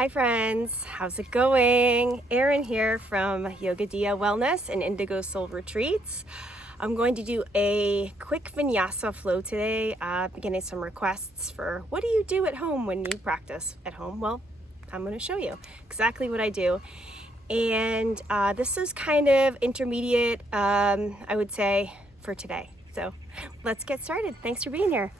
Hi friends, how's it going? Erin here from Yoga Dia Wellness and Indigo Soul Retreats. I'm going to do a quick Vinyasa flow today, beginning some requests for what do you do at home when you practice at home? Well, I'm going to show you exactly what I do. And this is kind of intermediate, I would say, for today. So let's get started. Thanks for being here.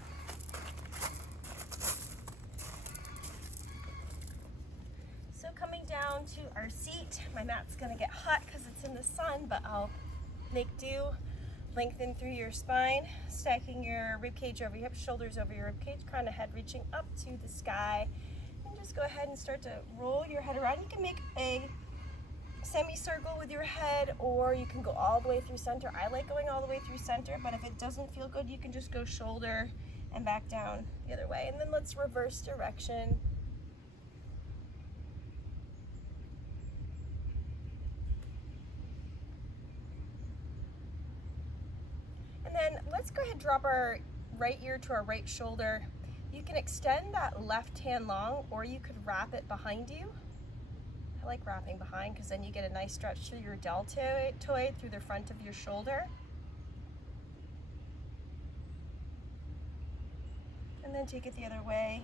So coming down to our seat, my mat's gonna get hot because it's in the sun, but I'll make do. Lengthen through your spine, stacking your ribcage over your hips, shoulders over your ribcage, crown of head reaching up to the sky. And just go ahead and start to roll your head around. You can make a semicircle with your head, or you can go all the way through center. I like going all the way through center, but if it doesn't feel good, you can just go shoulder and back down the other way. And then let's reverse direction. And then let's go ahead and drop our right ear to our right shoulder. You can extend that left hand long, or you could wrap it behind you. I like wrapping behind because then you get a nice stretch through your deltoid through the front of your shoulder. And then take it the other way.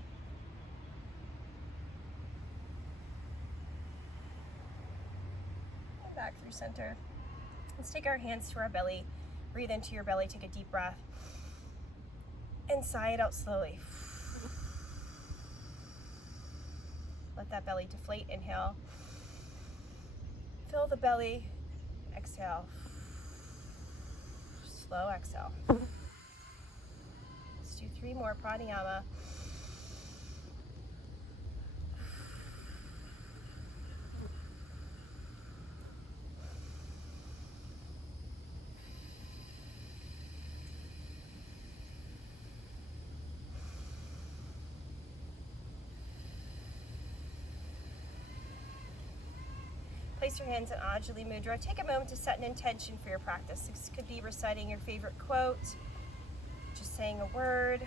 And back through center. Let's take our hands to our belly. Breathe into your belly, take a deep breath. And sigh it out slowly. Let that belly deflate, inhale. Fill the belly, exhale. Slow exhale. Let's do 3 more pranayama. Place your hands in Anjali Mudra. Take a moment to set an intention for your practice. This could be reciting your favorite quote, just saying a word.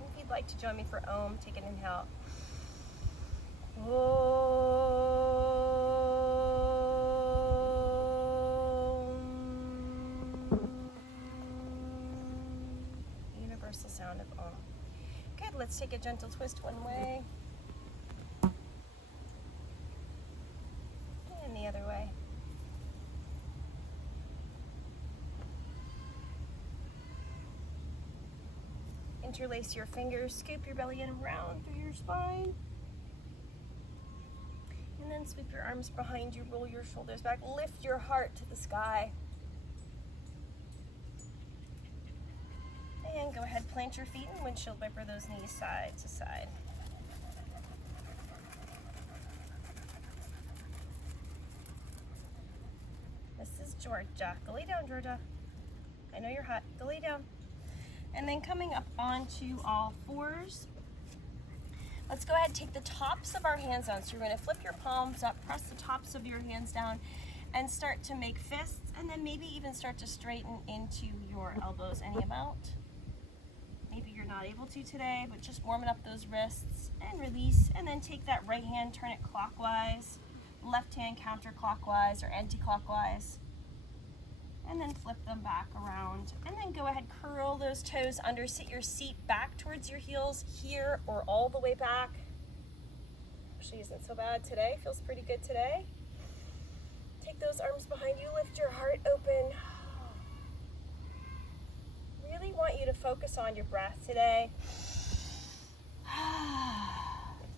If you'd like to join me for Om, take an inhale. Universal sound of Om. Good, let's take a gentle twist one way. And the other way. Interlace your fingers, scoop your belly in around through your spine. And then sweep your arms behind you, roll your shoulders back, lift your heart to the sky. And go ahead, plant your feet and windshield wiper those knees side to side. This is Georgia. Go lay down, Georgia. I know you're hot. Go lay down. And then coming up onto all fours, let's go ahead and take the tops of our hands down. So you're going to flip your palms up, press the tops of your hands down, and start to make fists, and then maybe even start to straighten into your elbows any amount. Maybe you're not able to today, but just warming up those wrists and release. And then take that right hand, turn it clockwise, left hand counterclockwise or anti-clockwise. And then flip them back around. And then go ahead, curl those toes under, sit your seat back towards your heels here or all the way back. Actually isn't so bad today, feels pretty good today. Take those arms behind you, lift your heart open. Really want you to focus on your breath today.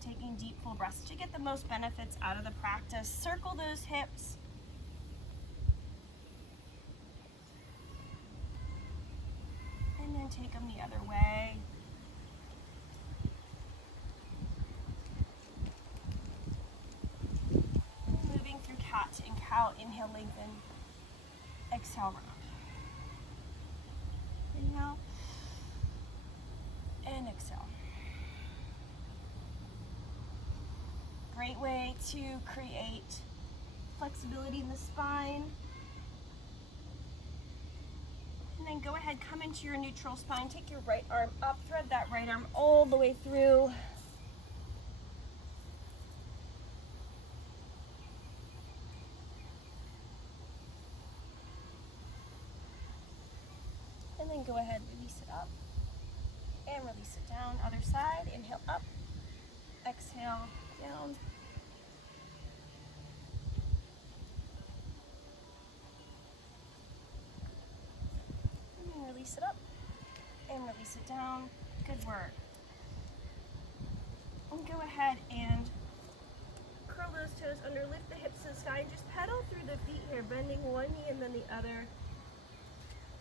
Taking deep full breaths to get the most benefits out of the practice. Circle those hips. And then take them the other way. Moving through cat and cow. Inhale, lengthen. Exhale, round. Inhale and exhale. Great way to create flexibility in the spine. go ahead, come into your neutral spine, take your right arm up, thread that right arm all the way through. And then go ahead, release it up and release it down. Other side, inhale up, exhale down. And then release it up and release it down. Good work. And go ahead and curl those toes under, lift the hips to the sky, and just pedal through the feet here, bending one knee and then the other.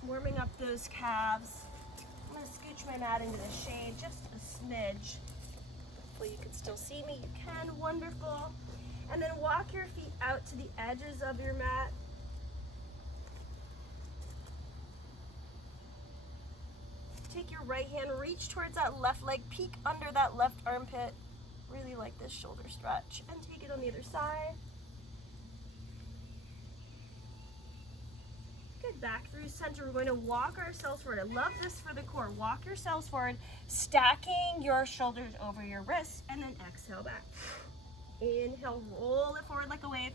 Warming up those calves. I'm going to scooch my mat into the shade just a smidge. Hopefully you can still see me. You can. Wonderful. And then walk your feet out to the edges of your mat. Take your right hand, reach towards that left leg, peek under that left armpit. Really like this shoulder stretch. And take it on the other side. Good, back through center. We're going to walk ourselves forward. I love this for the core. Walk yourselves forward, stacking your shoulders over your wrists, and then exhale back. Inhale, roll it forward like a wave.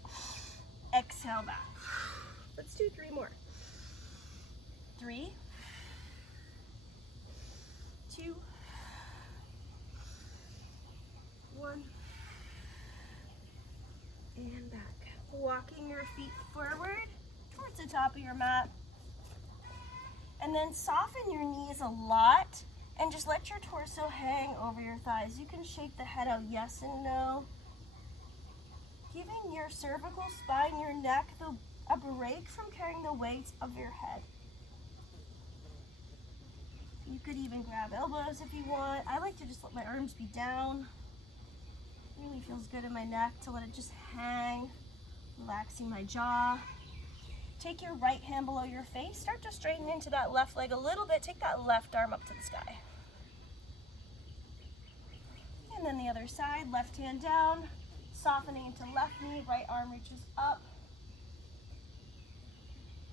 Exhale back. Let's do 3 more. 3, 2, 1, and back. Walking your feet forward towards the top of your mat. And then soften your knees a lot and just let your torso hang over your thighs. You can shake the head out yes and no. Giving your cervical spine, your neck, a break from carrying the weight of your head. You could even grab elbows if you want. I like to just let my arms be down. Really feels good in my neck to let it just hang, relaxing my jaw. Take your right hand below your face. Start to straighten into that left leg a little bit. Take that left arm up to the sky. And then the other side, left hand down, softening into left knee, right arm reaches up.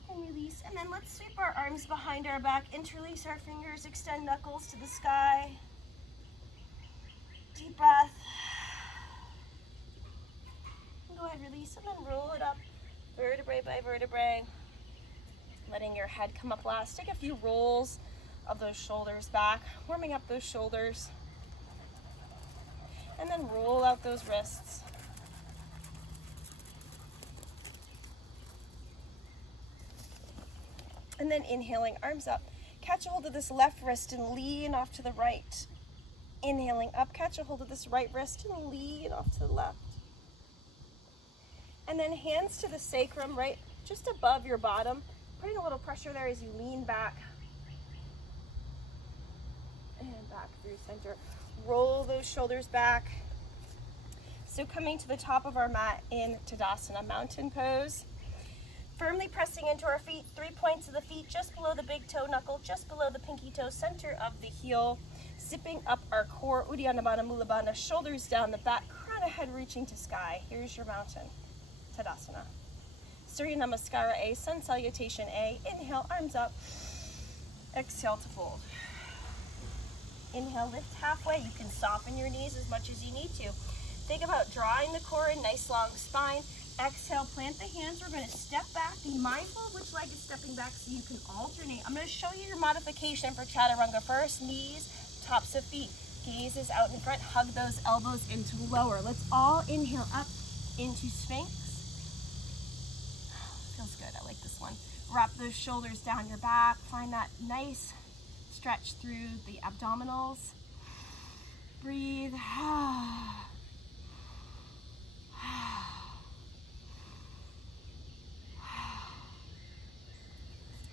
And release. And then let's sweep our arms behind our back, interlace our fingers, extend knuckles to the sky. Deep breath. And go ahead, release, and then roll it up. Vertebrae by vertebrae, letting your head come up last. Take a few rolls of those shoulders back, warming up those shoulders. And then roll out those wrists. And then inhaling, arms up. Catch a hold of this left wrist and lean off to the right. Inhaling up, catch a hold of this right wrist and lean off to the left. And then hands to the sacrum, right just above your bottom. Putting a little pressure there as you lean back. And back through center. Roll those shoulders back. So coming to the top of our mat in Tadasana, mountain pose. Firmly pressing into our feet, 3 points of the feet, just below the big toe knuckle, just below the pinky toe, center of the heel. Zipping up our core, Uddiyana Baddha Mula Bandha, shoulders down the back, crown of head reaching to sky. Here's your mountain. Tadasana. Surya Namaskara A, Sun Salutation A. Inhale, arms up. Exhale to fold. Inhale, lift halfway. You can soften your knees as much as you need to. Think about drawing the core in, nice long spine. Exhale, plant the hands. We're going to step back. Be mindful of which leg is stepping back so you can alternate. I'm going to show you your modification for Chaturanga first. Knees, tops of feet. Gaze is out in front. Hug those elbows into lower. Let's all inhale up into Sphinx. Feels good. I like this one. Wrap those shoulders down your back. Find that nice stretch through the abdominals. Breathe.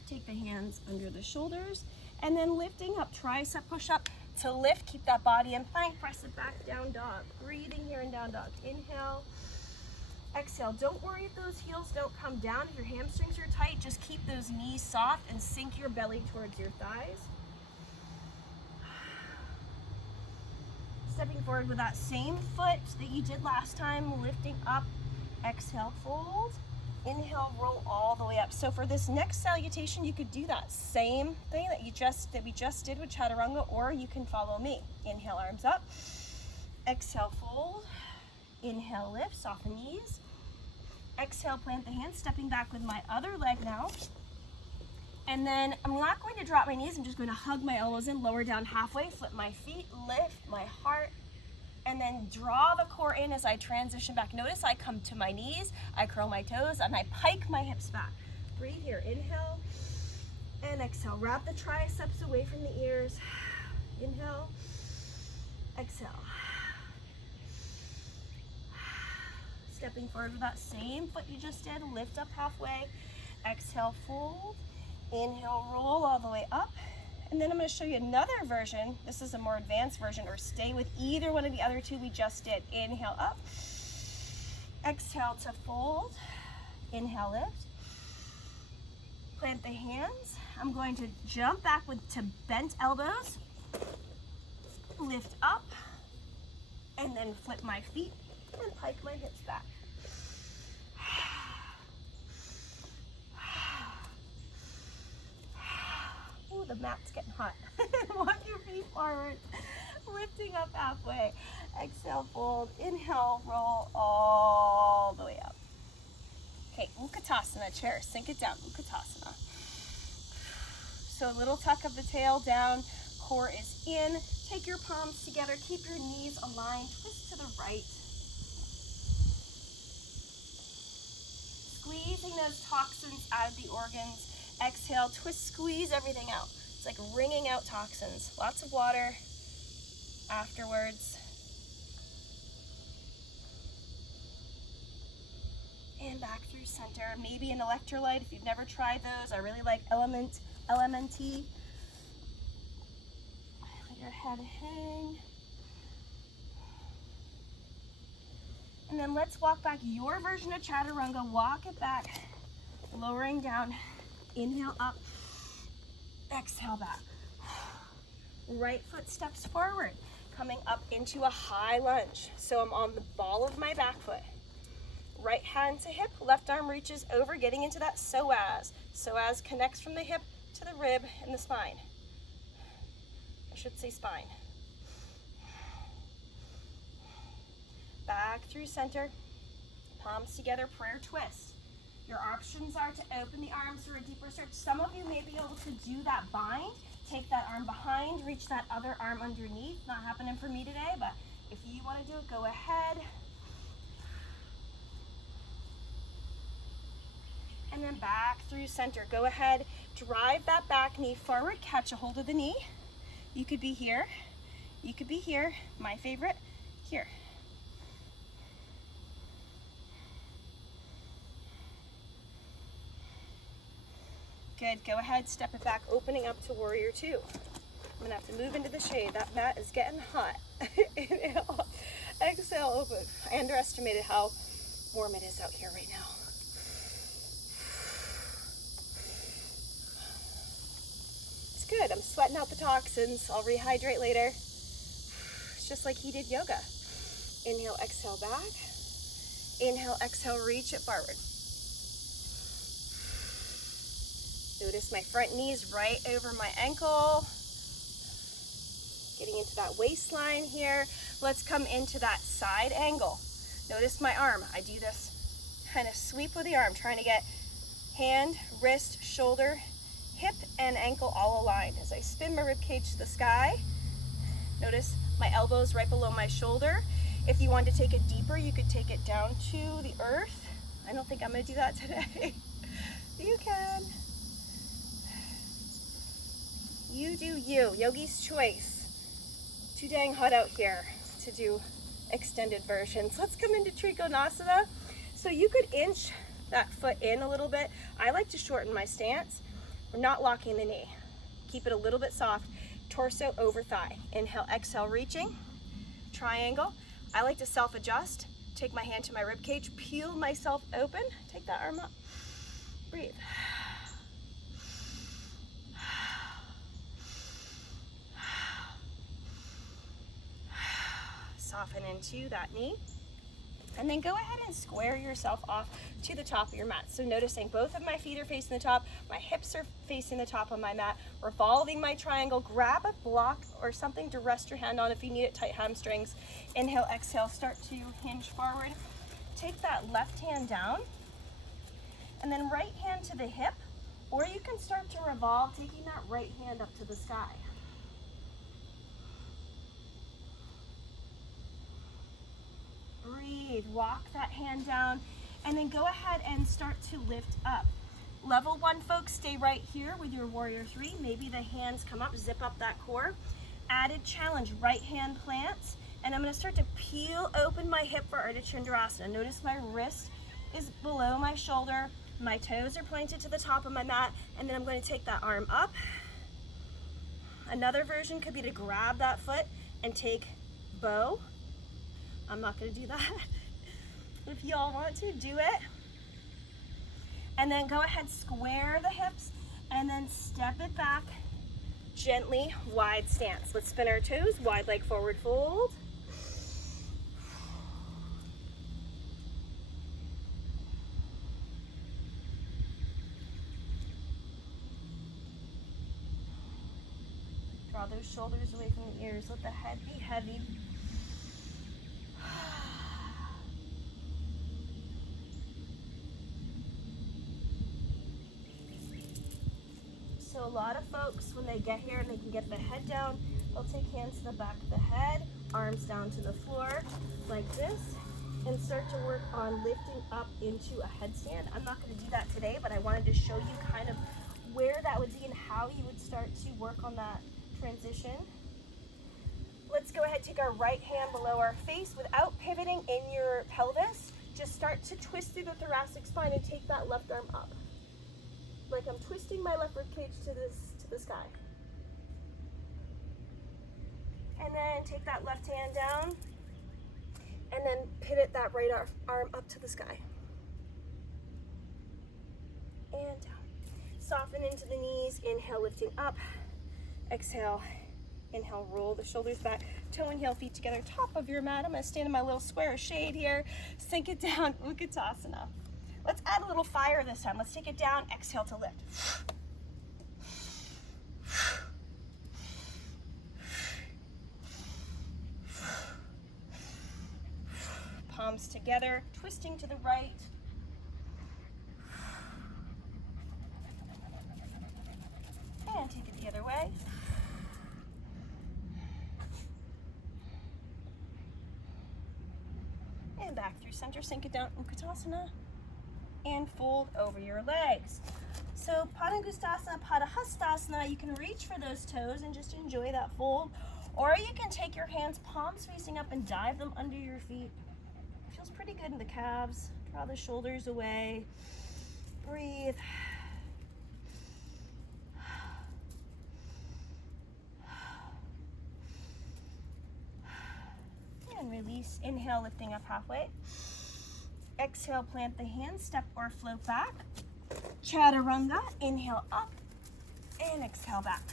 Take the hands under the shoulders and then lifting up, tricep push up to lift. Keep that body in plank. Press it back, down dog. Breathing here in down dog. Inhale. Exhale. Don't worry if those heels don't come down. If your hamstrings are tight, just keep those knees soft and sink your belly towards your thighs. Stepping forward with that same foot that you did last time, lifting up. Exhale, fold. Inhale, roll all the way up. So for this next salutation, you could do that same thing that we just did with chaturanga, or you can follow me. Inhale, arms up. Exhale, fold. Inhale, lift, soften knees. Exhale, plant the hands, stepping back with my other leg now. And then I'm not going to drop my knees, I'm just going to hug my elbows in, lower down halfway, flip my feet, lift my heart, and then draw the core in as I transition back. Notice I come to my knees, I curl my toes, and I pike my hips back. Breathe here, inhale, and exhale. Wrap the triceps away from the ears. Inhale, exhale. Stepping forward with that same foot you just did, lift up halfway. Exhale, fold. Inhale, roll all the way up. And then I'm going to show you another version. This is a more advanced version, or stay with either one of the other two we just did. Inhale, up. Exhale to fold. Inhale, lift. Plant the hands. I'm going to jump back to bent elbows. Lift up. And then flip my feet and pike my hips back. Ooh, the mat's getting hot. Walk your feet forward, lifting up halfway. Exhale, fold. Inhale, roll all the way up. Okay, Utkatasana, chair, sink it down, Utkatasana. So a little tuck of the tail down, core is in. Take your palms together, keep your knees aligned, twist to the right. Squeezing those toxins out of the organs. Exhale, twist, squeeze everything out. It's like wringing out toxins. Lots of water afterwards. And back through center. Maybe an electrolyte if you've never tried those. I really like LMNT. Let your head hang. And then let's walk back your version of chaturanga. Walk it back, lowering down. Inhale up, exhale back. Right foot steps forward, coming up into a high lunge. So I'm on the ball of my back foot. Right hand to hip, left arm reaches over, getting into that psoas. Psoas connects from the hip to the rib and the spine. I should say spine. Back through center, palms together, prayer twist. Your options are to open the arms for a deeper stretch. Some of you may be able to do that bind. Take that arm behind, reach that other arm underneath. Not happening for me today, but if you want to do it, go ahead. And then back through center. Go ahead, drive that back knee forward, catch a hold of the knee. You could be here, you could be here. My favorite, here. Good, go ahead, step it back, opening up to warrior two. I'm gonna have to move into the shade. That mat is getting hot. Inhale, exhale, open. I underestimated how warm it is out here right now. It's good, I'm sweating out the toxins. I'll rehydrate later. It's just like heated yoga. Inhale, exhale, back. Inhale, exhale, reach it forward. Notice my front knees right over my ankle. Getting into that waistline here. Let's come into that side angle. Notice my arm. I do this kind of sweep with the arm, trying to get hand, wrist, shoulder, hip, and ankle all aligned. As I spin my rib cage to the sky, notice my elbows right below my shoulder. If you want to take it deeper, you could take it down to the earth. I don't think I'm going to do that today. You can. You do you, yogi's choice. Too dang hot out here to do extended versions. Let's come into Trikonasana. So you could inch that foot in a little bit. I like to shorten my stance. We're not locking the knee. Keep it a little bit soft. Torso over thigh. Inhale, exhale, reaching. Triangle. I like to self-adjust. Take my hand to my rib cage, peel myself open. Take that arm up. Breathe. Soften into that knee. And then go ahead and square yourself off to the top of your mat. So noticing both of my feet are facing the top, my hips are facing the top of my mat, revolving my triangle. Grab a block or something to rest your hand on if you need it, tight hamstrings. Inhale, exhale, start to hinge forward. Take that left hand down, and then right hand to the hip, or you can start to revolve, taking that right hand up to the sky. Breathe, walk that hand down, and then go ahead and start to lift up. Level 1 folks, stay right here with your warrior 3. Maybe the hands come up, zip up that core. Added challenge, right hand plants, and I'm going to start to peel open my hip for Ardha Chandrasana. Notice my wrist is below my shoulder, my toes are pointed to the top of my mat, and then I'm going to take that arm up. Another version could be to grab that foot and take bow. I'm not going to do that. If y'all want to, do it. And then go ahead, square the hips, and then step it back gently, wide stance. Let's spin our toes, wide leg forward fold. Draw those shoulders away from the ears. Let the head be heavy. So a lot of folks, when they get here and they can get the head down, they'll take hands to the back of the head, arms down to the floor like this, and start to work on lifting up into a headstand. I'm not going to do that today, but I wanted to show you kind of where that would be and how you would start to work on that transition. Let's go ahead, take our right hand below our face without pivoting in your pelvis. Just start to twist through the thoracic spine and take that left arm up. Like I'm twisting my left rib cage to the sky. And then take that left hand down and then pivot that right arm up to the sky. And down. Soften into the knees, inhale, lifting up. Exhale, inhale, roll the shoulders back. Toe and heel, feet together, top of your mat. I'm gonna stand in my little square of shade here. Sink it down, Utkatasana. Let's add a little fire this time. Let's take it down, exhale to lift. Palms together, twisting to the right. And take it the other way. And back through center, sink it down, Utkatasana. And fold over your legs. So Padangustasana, Padahastasana, you can reach for those toes and just enjoy that fold. Or you can take your hands, palms facing up, and dive them under your feet. Feels pretty good in the calves. Draw the shoulders away. Breathe. And release. Inhale, lifting up halfway. Exhale, plant the hands, step or float back. Chaturanga, inhale up and exhale back.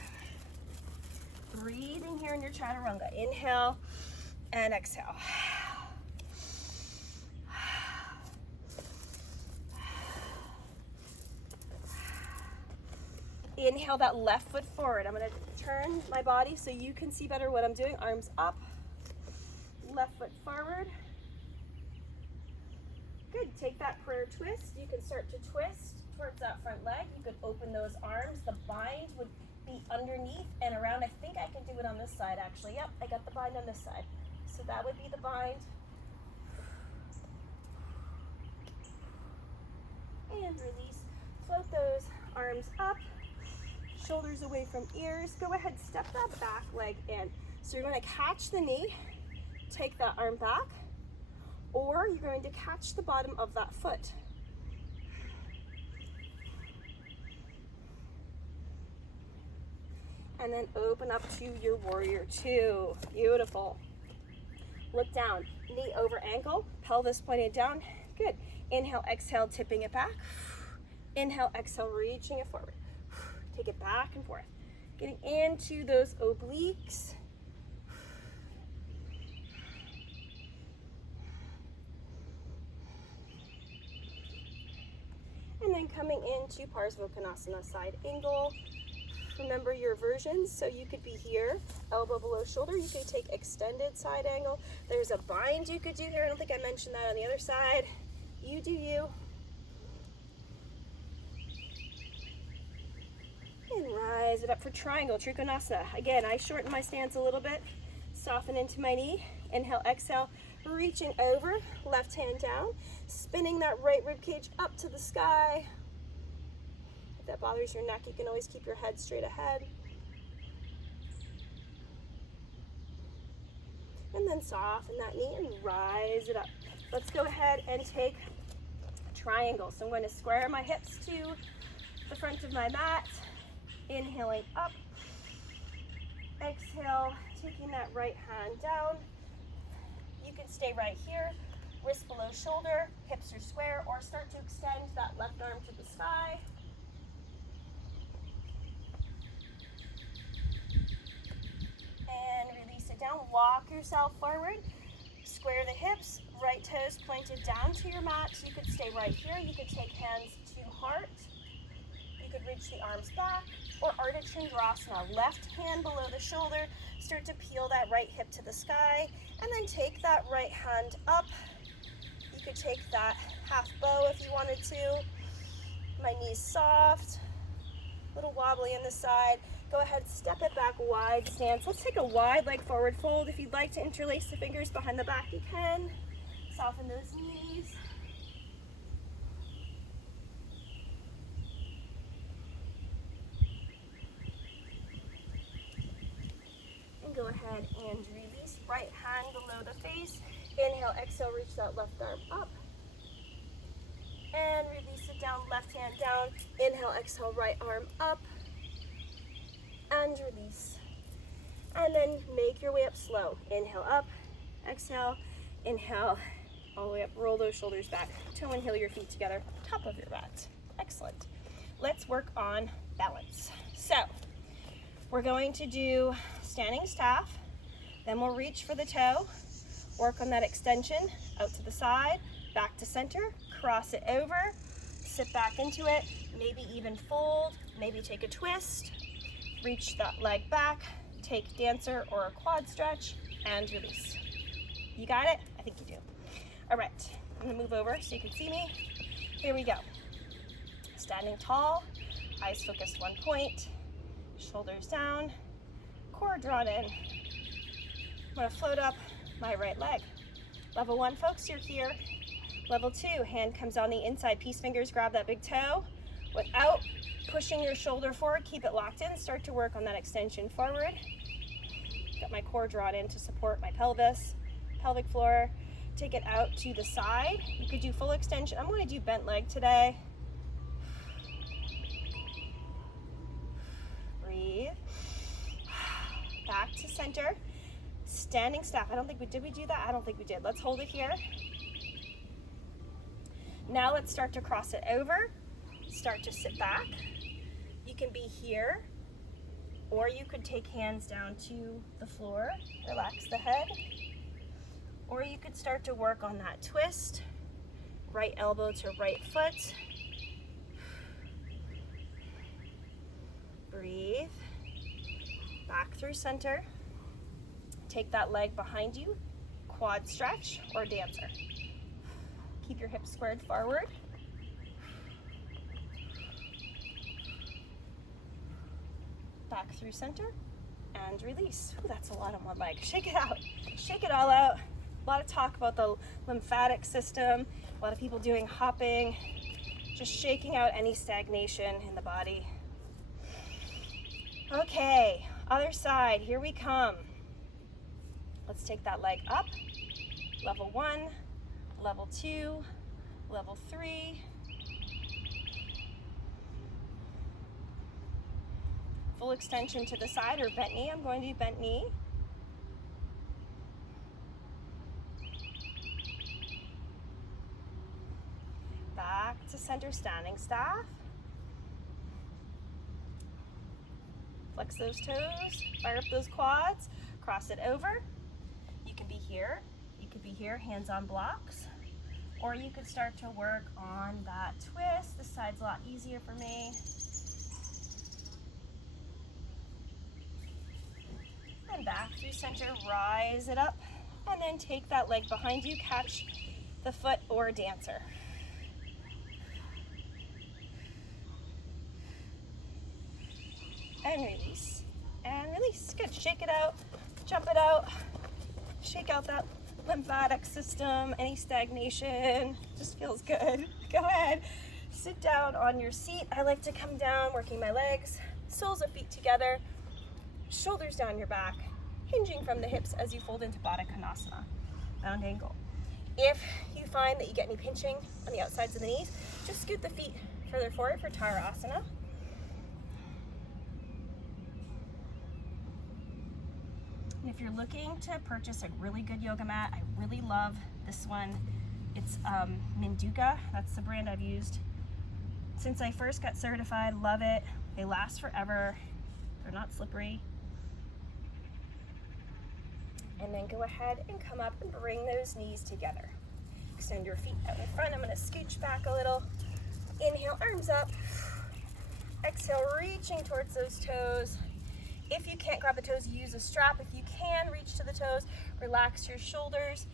Breathing here in your chaturanga. Inhale and exhale. Inhale that left foot forward. I'm going to turn my body so you can see better what I'm doing. Arms up, left foot forward. Good, take that prayer twist. You can start to twist towards that front leg. You could open those arms. The bind would be underneath and around. I think I can do it on this side actually. Yep, I got the bind on this side. So that would be the bind. And release. Float those arms up, shoulders away from ears. Go ahead, step that back leg in. So you're going to catch the knee, take that arm back, or you're going to catch the bottom of that foot. And then open up to your warrior 2. Beautiful. Look down, knee over ankle, pelvis pointed down. Good. Inhale, exhale, tipping it back. Inhale, exhale, reaching it forward. Take it back and forth. Getting into those obliques. And then coming into Parsvakonasana, side angle. Remember your versions, so you could be here, elbow below shoulder. You could take extended side angle. There's a bind you could do here. I don't think I mentioned that on the other side. You do you. And rise it up for triangle, Trikonasana. Again, I shorten my stance a little bit, soften into my knee. Inhale, exhale, reaching over, left hand down, spinning that right rib cage up to the sky. If that bothers your neck, you can always keep your head straight ahead. And then soften that knee and rise it up. Let's go ahead and take a triangle. So I'm going to square my hips to the front of my mat. Inhaling up. Exhale, taking that right hand down. You can stay right here, wrist below shoulder, hips are square, or start to extend that left arm to the sky. And release it down. Walk yourself forward. Square the hips, right toes pointed down to your mat. You could stay right here. You could take hands to heart. You could reach the arms back. Or Ardha Chandrasana, left hand below the shoulder. Start to peel that right hip to the sky. And then take that right hand up. You could take that half bow if you wanted to. My knees soft. A little wobbly in the side. Go ahead, step it back, wide stance. Let's take a wide leg forward fold. If you'd like to interlace the fingers behind the back, you can. Soften those knees. And go ahead and release. Right hand below the face. Inhale, exhale, reach that left arm up. And release it down, left hand down. Inhale, exhale, right arm up. And release. And then make your way up slow. Inhale up, exhale, inhale, all the way up, roll those shoulders back, toe and heel your feet together, top of your mat. Excellent. Let's work on balance. So, we're going to do standing staff, then we'll reach for the toe, work on that extension, out to the side, back to center, cross it over, sit back into it, maybe even fold, maybe take a twist, reach that leg back, take dancer or a quad stretch, and release. You got it? I think you do. All right, I'm gonna move over so you can see me. Here we go. Standing tall, eyes focused one point, shoulders down, core drawn in. I'm gonna float up my right leg. Level 1, folks, you're here. Level 2, hand comes on the inside, peace fingers, grab that big toe. Without pushing your shoulder forward, keep it locked in. Start to work on that extension forward. Got my core drawn in to support my pelvis, pelvic floor. Take it out to the side. You could do full extension. I'm going to do bent leg today. Breathe. Back to center. Standing staff. Did we do that? I don't think we did. Let's hold it here. Now let's start to cross it over. Start to sit back. You can be here, or you could take hands down to the floor, relax the head, or you could start to work on that twist, right elbow to right foot. Breathe, back through center. Take that leg behind you, quad stretch or dancer. Keep your hips squared forward. Back through center and release. Ooh, that's a lot on one leg. Shake it out. Shake it all out. A lot of talk about the lymphatic system. A lot of people doing hopping. Just shaking out any stagnation in the body. Okay, other side. Here we come. Let's take that leg up. Level 1, level 2, level 3. Full extension to the side or bent knee. I'm going to do bent knee. Back to center, standing staff. Flex those toes, fire up those quads, cross it over. You can be here, you could be here, hands on blocks, Or you could start to work on that twist. This side's a lot easier for me. And back through center, rise it up, and then take that leg behind you, catch the foot or dancer. And release, and release. Good, shake it out, jump it out, shake out that lymphatic system, any stagnation, just feels good. Go ahead, sit down on your seat. I like to come down, working my legs, soles of feet together, shoulders down your back, hinging from the hips as you fold into Baddha Konasana, bound angle. If you find that you get any pinching on the outsides of the knees, just scoot the feet further forward for Tara Asana. And if you're looking to purchase a really good yoga mat, I really love this one. It's Indigo. That's the brand I've used since I first got certified. Love it. They last forever. They're not slippery. And then go ahead and come up and bring those knees together. Extend your feet out in front. I'm going to scooch back a little. Inhale, arms up. Exhale, reaching towards those toes. If you can't grab the toes, use a strap. If you can, reach to the toes, relax your shoulders.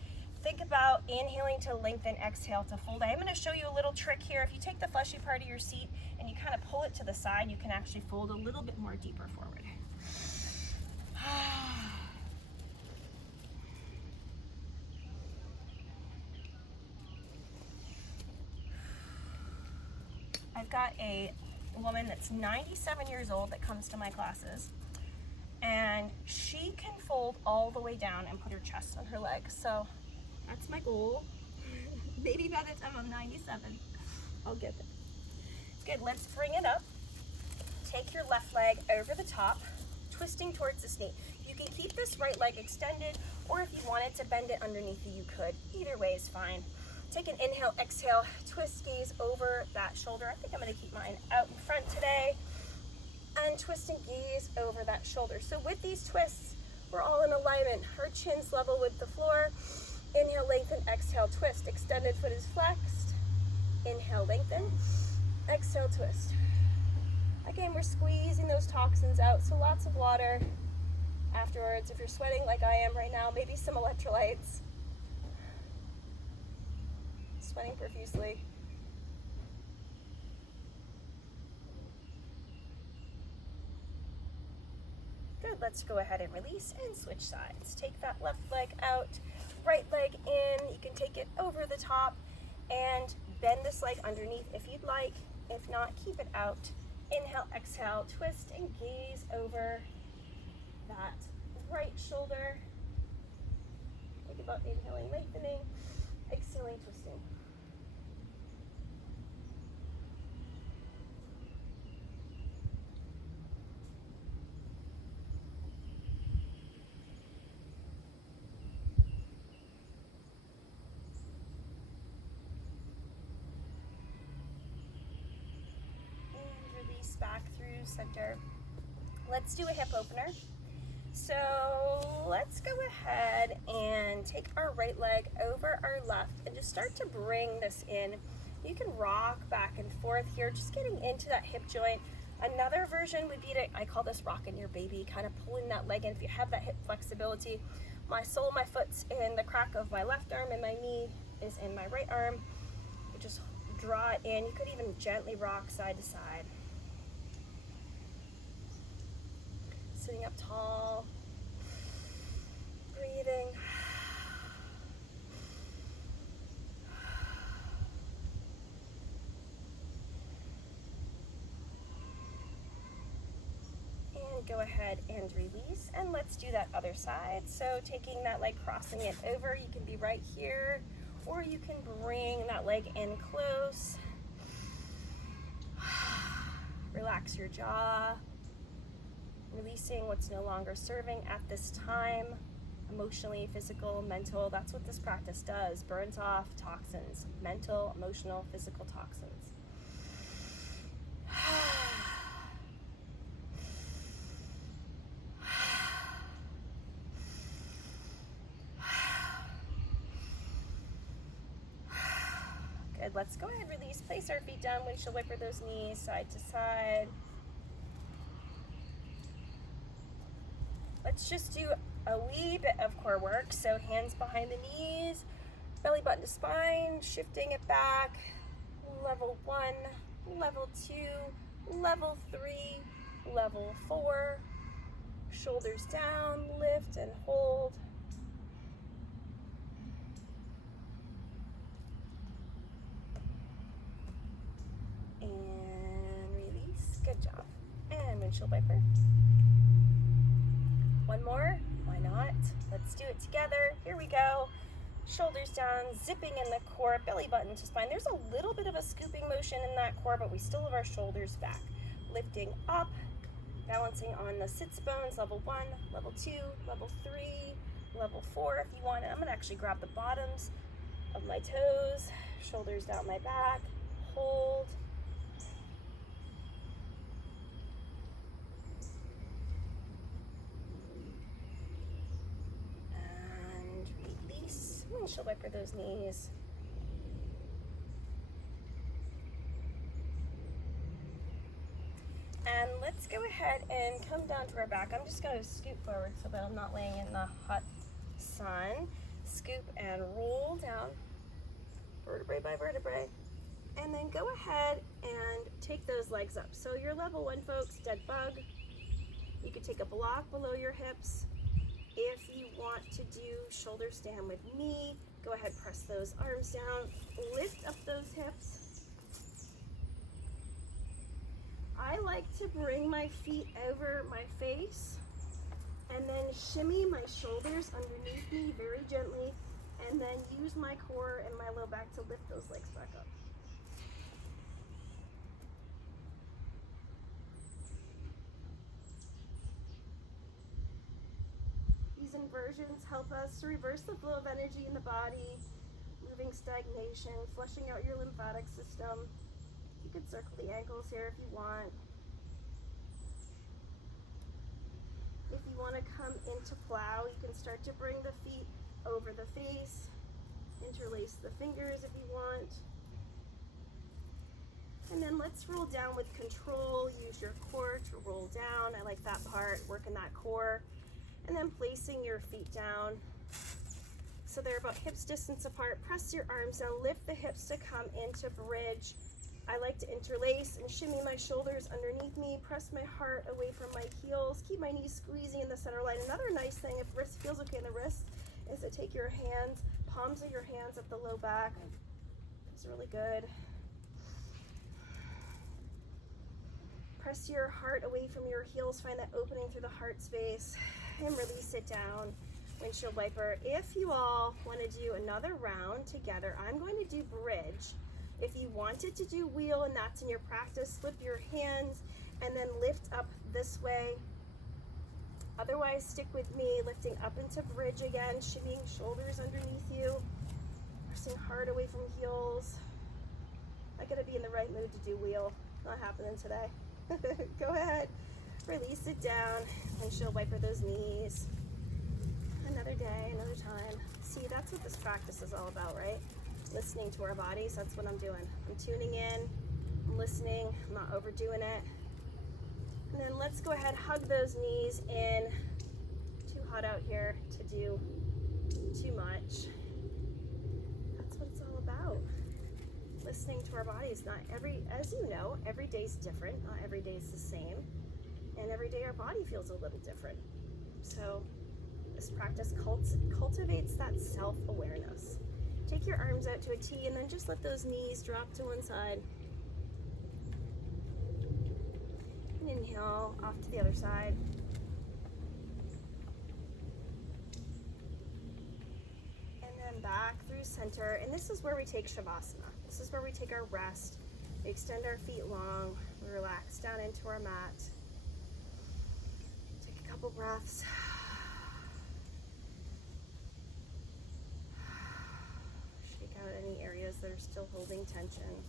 Think about inhaling to lengthen, exhale to fold. I am going to show you a little trick here. If you take the fleshy part of your seat and you kind of pull it to the side, you can actually fold a little bit more deeper forward. I've got a woman that's 97 years old that comes to my classes, and she can fold all the way down and put her chest on her legs. So that's my goal. Maybe by the time I'm 97, I'll get there. Good, let's bring it up. Take your left leg over the top, twisting towards this knee. You can keep this right leg extended, or if you wanted to bend it underneath you, you could. Either way is fine. Take an inhale, exhale, twist, gaze over that shoulder. I think I'm gonna keep mine out in front today. And twist and gaze over that shoulder. So with these twists, we're all in alignment. Our chin's level with the floor. Inhale, lengthen, exhale, twist. Extended foot is flexed. Inhale, lengthen. Exhale, twist. Again, we're squeezing those toxins out, so lots of water afterwards. If you're sweating like I am right now, maybe some electrolytes. Sweating profusely. Good, let's go ahead and release and switch sides. Take that left leg out, right leg in. You can take it over the top and bend this leg underneath if you'd like. If not, keep it out. Inhale, exhale, twist and gaze over that right shoulder. Think about inhaling, lengthening, exhaling, twisting. Back through center. Let's do a hip opener. So let's go ahead and take our right leg over our left and just start to bring this in. You can rock back and forth here, just getting into that hip joint. Another version would be to, I call this rocking your baby, kind of pulling that leg in. If you have that hip flexibility, my sole of my foot's in the crack of my left arm and my knee is in my right arm. You just draw it in. You could even gently rock side to side. Sitting up tall, breathing. And go ahead and release, and let's do that other side. So taking that leg, crossing it over, you can be right here, or you can bring that leg in close. Relax your jaw. Releasing what's no longer serving at this time, emotionally, physical, mental. That's what this practice does. Burns off toxins, mental, emotional, physical toxins. Let's go ahead, release, place our feet down, windshield wiper those knees side to side. Let's just do a wee bit of core work. So hands behind the knees, belly button to spine, shifting it back. Level 1, level 2, level 3, level 4. Shoulders down, lift and hold. And release. Good job. And windshield wiper. One more. Why not? Let's do it together. Here we go. Shoulders down, zipping in the core, belly button to spine. There's a little bit of a scooping motion in that core, but we still have our shoulders back. Lifting up, balancing on the sits bones, level 1, level 2, level 3, level 4 if you want. And I'm gonna actually grab the bottoms of my toes, shoulders down my back, hold. Windshield wiper those knees. And let's go ahead and come down to our back. I'm just going to scoot forward so that I'm not laying in the hot sun. Scoop and roll down, vertebrae by vertebrae. And then go ahead and take those legs up. So your level 1, folks, dead bug. You could take a block below your hips. If you want to do shoulder stand with me, go ahead, press those arms down, lift up those hips. I like to bring my feet over my face and then shimmy my shoulders underneath me very gently, and then use my core and my low back to lift those legs back up. Inversions help us to reverse the flow of energy in the body, moving stagnation, flushing out your lymphatic system. You could circle the ankles here if you want. If you want to come into plow, you can start to bring the feet over the face, interlace the fingers if you want. And then let's roll down with control. Use your core to roll down. I like that part, working that core. And then placing your feet down so they're about hips distance apart. Press your arms down, lift the hips to come into bridge. I like to interlace and shimmy my shoulders underneath me, press my heart away from my heels, keep my knees squeezing in the center line. Another nice thing, if wrist feels okay in the wrist, is to take your hands, palms of your hands up the low back. It's really good. Press your heart away from your heels, find that opening through the heart space. And release it down, windshield wiper. If you all want to do another round together, I'm going to do bridge. If you wanted to do wheel and that's in your practice, flip your hands and then lift up this way. Otherwise, stick with me, lifting up into bridge again, shimmying shoulders underneath you, pressing hard away from heels. I gotta be in the right mood to do wheel. Not happening today. Go ahead. Release it down, windshield wiper those knees. Another day, another time. See, that's what this practice is all about, right? Listening to our bodies, that's what I'm doing. I'm tuning in, I'm listening, I'm not overdoing it. And then let's go ahead, hug those knees in. Too hot out here to do too much. That's what it's all about. Listening to our bodies. As you know, every day's different, not every day's the same. And every day our body feels a little different. So this practice cultivates that self-awareness. Take your arms out to a T and then just let those knees drop to one side. And inhale off to the other side. And then back through center. And this is where we take Shavasana. This is where we take our rest. We extend our feet long. We relax down into our mat. Couple breaths. Shake out any areas that are still holding tension.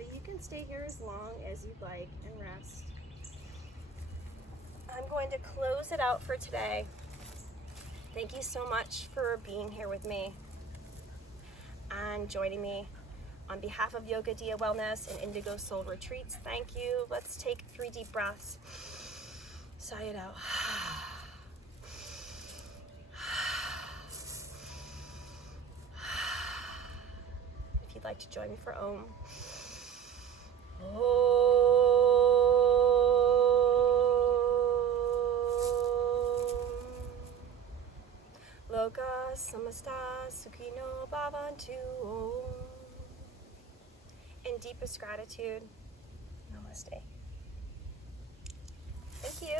So you can stay here as long as you'd like and rest. I'm going to close it out for today. Thank you so much for being here with me and joining me. On behalf of Yoga Dia Wellness and Indigo Soul Retreats, thank you. Let's take 3 deep breaths. Sigh it out. If you'd like to join me for Om. Loka samasta sukhino bhavantu. In deepest gratitude, namaste. Thank you.